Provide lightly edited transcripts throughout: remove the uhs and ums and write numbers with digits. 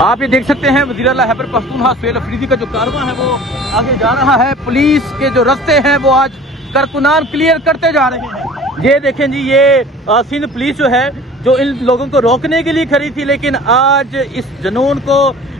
آپ یہ دیکھ سکتے ہیں وزیر اعلیٰ خیبر پختونخوا سہیل افریدی کا جو کارواں ہے وہ آگے جا رہا ہے. پولیس کے جو رستے ہیں وہ آج کارکنان کلیئر کرتے جا رہے ہیں. یہ دیکھیں جی، یہ سندھ پولیس جو ہے جو ان لوگوں کو روکنے کے لیے کھڑی تھی، لیکن آج اس جنون کو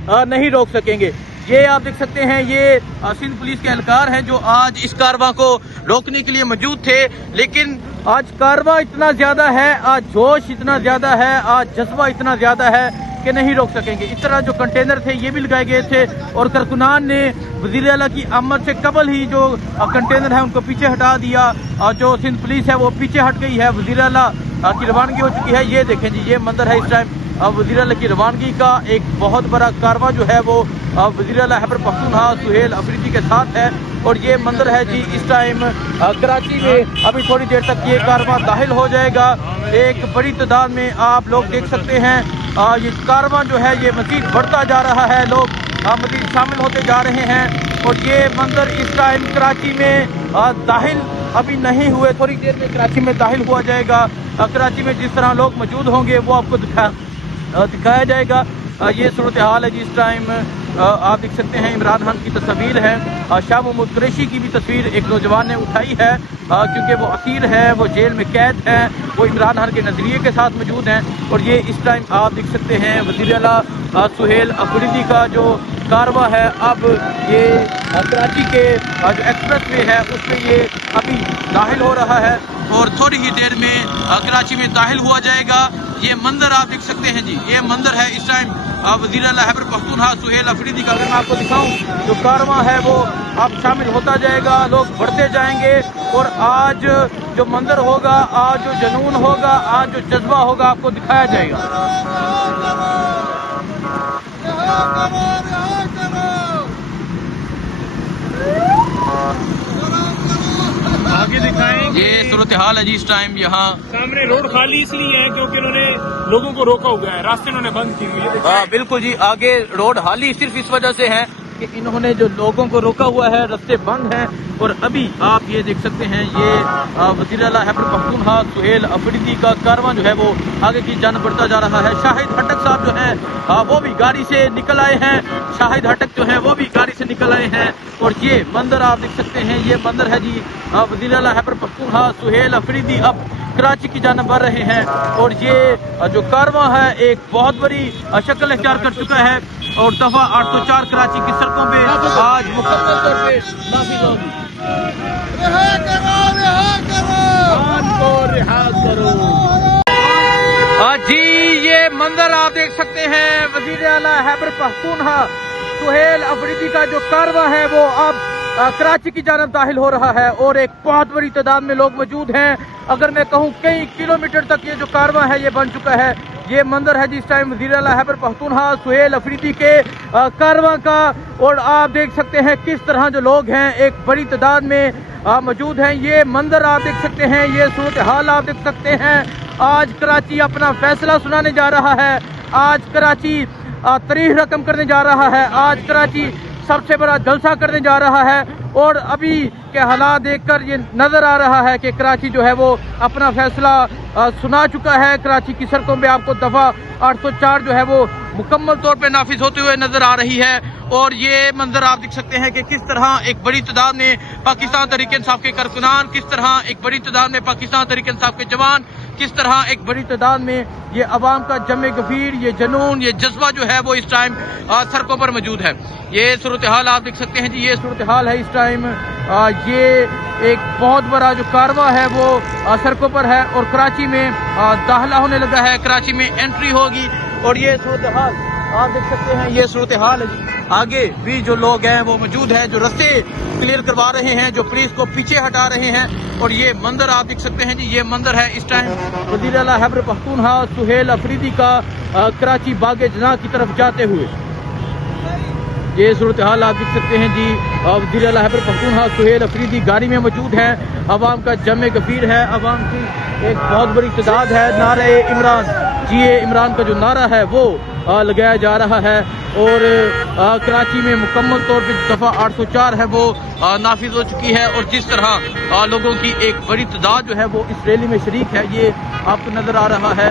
نہیں روک سکیں گے. یہ آپ دیکھ سکتے ہیں، یہ سندھ پولیس کے اہلکار ہیں جو آج اس کارواں کو روکنے کے لیے موجود تھے. لیکن آج کارواں اتنا زیادہ ہے، آج جوش اتنا زیادہ ہے، آج جذبہ اتنا زیادہ ہے کہ نہیں روک سکیں گے. اس طرح جو کنٹینر تھے یہ بھی لگائے گئے تھے اور کارکنان نے وزیر اعلیٰ کی آمد سے قبل ہی جو کنٹینر ہیں ان کو پیچھے ہٹا دیا. اور جو سندھ پولیس ہے وہ پیچھے ہٹ گئی ہے، وزیر اعلیٰ کی روانگی ہو چکی ہے. یہ دیکھیں جی، یہ منظر ہے اس ٹائم وزیر اعلیٰ کی روانگی کا. ایک بہت بڑا کارواں جو ہے وہ وزیر اعلیٰ خیبر پختونخوا سہیل افریدی کے ساتھ ہے. اور یہ منظر ہے جی اس ٹائم کراچی میں. ابھی تھوڑی دیر تک یہ کارواں داخل ہو جائے گا. ایک بڑی تعداد میں آپ لوگ دیکھ سکتے ہیں یہ کارواں جو ہے یہ مزید بڑھتا جا رہا ہے، لوگ مزید شامل ہوتے جا رہے ہیں. اور یہ منظر اس ٹائم کراچی میں داخل ابھی نہیں ہوئے، تھوڑی دیر میں کراچی میں داخل ہوا جائے گا. کراچی میں جس طرح لوگ موجود ہوں گے وہ آپ کو دکھایا جائے گا. یہ صورتحال ہے جی اس ٹائم. آپ دیکھ سکتے ہیں عمران خان کی تصویر ہے، شاہ محمود قریشی کی بھی تصویر ایک نوجوان نے اٹھائی ہے کیونکہ وہ اسیر ہے، وہ جیل میں قید ہے، وہ عمران خان کے نظریے کے ساتھ موجود ہیں. اور یہ اس ٹائم آپ دیکھ سکتے ہیں وزیر اعلیٰ سہیل افریدی کا جو کارواں ہے اب یہ کراچی کے جو ایکسپریس وے ہے اس میں یہ ابھی داخل ہو رہا ہے اور تھوڑی ہی دیر میں کراچی میں داخل ہوا جائے گا. یہ منظر آپ دیکھ سکتے ہیں جی، یہ منظر ہے اس ٹائم وزیر اعلیٰ خیبر پختونخوا سہیل افریدی کا. اگر میں آپ کو دکھاؤں جو کارواں ہے وہ اب شامل ہوتا جائے گا، لوگ بڑھتے جائیں گے. اور آج جو منظر ہوگا، آج جو جنون ہوگا، آج جو جذبہ ہوگا آپ کو دکھایا جائے گا. آگے دکھائیں. یہ صورتحال ہے جی اس ٹائم. یہاں سامنے روڈ خالی اس لیے ہے کیونکہ انہوں نے لوگوں کو روکا ہوا ہے، راستے انہوں نے بند کی ہوئی ہے. بالکل جی، آگے روڈ خالی صرف اس وجہ سے ہے کہ انہوں نے جو لوگوں کو روکا ہوا ہے، راستے بند ہیں. اور ابھی آپ یہ دیکھ سکتے ہیں یہ وزیر اعلیٰ خیبر پختونخوا سہیل افریدی کا کارواں جو ہے وہ آگے کی جانب بڑھتا جا رہا ہے. شاہد ہٹک صاحب جو ہیں وہ بھی گاڑی سے نکل آئے ہیں، شاہد ہٹک جو ہے وہ بھی گاڑی سے نکل آئے ہیں. اور یہ منظر آپ دیکھ سکتے ہیں، یہ منظر ہے جی وزیر اعلیٰ خیبر پختونخوا سہیل افریدی اب کراچی کی جانب بڑھ رہے ہیں. اور یہ جو کارواں ہے ایک بہت بڑی شکل اختیار کر چکا ہے اور دفعہ 804 کراچی کی سڑکوں پہ آج مکمل طور پہ نافذ ہوگی. جی یہ منظر آپ دیکھ سکتے ہیں وزیر اعلیٰ خیبر پختونخوا سہیل افریدی کا جو کارواں ہے وہ اب کراچی کی جانب داخل ہو رہا ہے اور ایک بہت بڑی تعداد میں لوگ موجود ہیں. اگر میں کہوں کئی کلومیٹر تک یہ جو کارواں ہے یہ بن چکا ہے. یہ منظر ہے جس ٹائم وزیر اعلیٰ خیبر پختونخوا سہیل افریدی کے کارواں کا. اور آپ دیکھ سکتے ہیں کس طرح جو لوگ ہیں ایک بڑی تعداد میں موجود ہیں. یہ منظر آپ دیکھ سکتے ہیں، یہ صورتحال آپ دیکھ سکتے ہیں. آج کراچی اپنا فیصلہ سنانے جا رہا ہے، آج کراچی تاریخ رقم کرنے جا رہا ہے، آج کراچی سب سے بڑا جلسہ کرنے جا رہا ہے. اور ابھی کے حالات دیکھ کر یہ نظر آ رہا ہے کہ کراچی جو ہے وہ اپنا فیصلہ سنا چکا ہے. کراچی کی سڑکوں پہ آپ کو دفعہ 804 جو ہے وہ مکمل طور پہ نافذ ہوتے ہوئے نظر آ رہی ہے. اور یہ منظر آپ دیکھ سکتے ہیں کہ کس طرح ایک بڑی تعداد میں پاکستان تحریک انصاف کے کارکنان، کس طرح ایک بڑی تعداد میں پاکستان تحریک انصاف کے جوان، کس طرح ایک بڑی تعداد میں یہ عوام کا جمع گفیر، یہ جنون، یہ جذبہ جو ہے وہ اس ٹائم سڑکوں پر موجود ہے. یہ صورتحال آپ دیکھ سکتے ہیں جی، یہ صورتحال ہے اس ٹائم. یہ ایک بہت بڑا جو کارواں ہے وہ سڑکوں پر ہے اور کراچی میں داخلہ ہونے لگا ہے، کراچی میں انٹری ہوگی. اور یہ صورتحال آپ دیکھ سکتے ہیں، یہ صورتحال ہے جی. آگے بھی جو لوگ ہیں وہ موجود ہیں جو رستے کلیئر کروا رہے ہیں، جو پولیس کو پیچھے ہٹا رہے ہیں. اور یہ منظر آپ دیکھ سکتے ہیں جی، یہ منظر ہے اس ٹائم وزیر اعلیٰ خیبر پختونخوا سہیل افریدی کا کراچی باغ جناح کی طرف جاتے ہوئے. یہ صورتحال آپ دیکھ سکتے ہیں جی، وزیر اعلیٰ خیبر پختونخوا سہیل افریدی گاڑی میں موجود ہیں، عوام کا جمع گفیر ہے، عوام کی ایک بہت بڑی تعداد ہے. نعرہ عمران، جی عمران کا جو نعرہ ہے وہ لگایا جا رہا ہے. اور کراچی میں مکمل طور پہ دفعہ 804 ہے وہ نافذ ہو چکی ہے. اور جس طرح لوگوں کی ایک بڑی تعداد جو ہے وہ اس ریلی میں شریک ہے، یہ آپ کو نظر آ رہا ہے.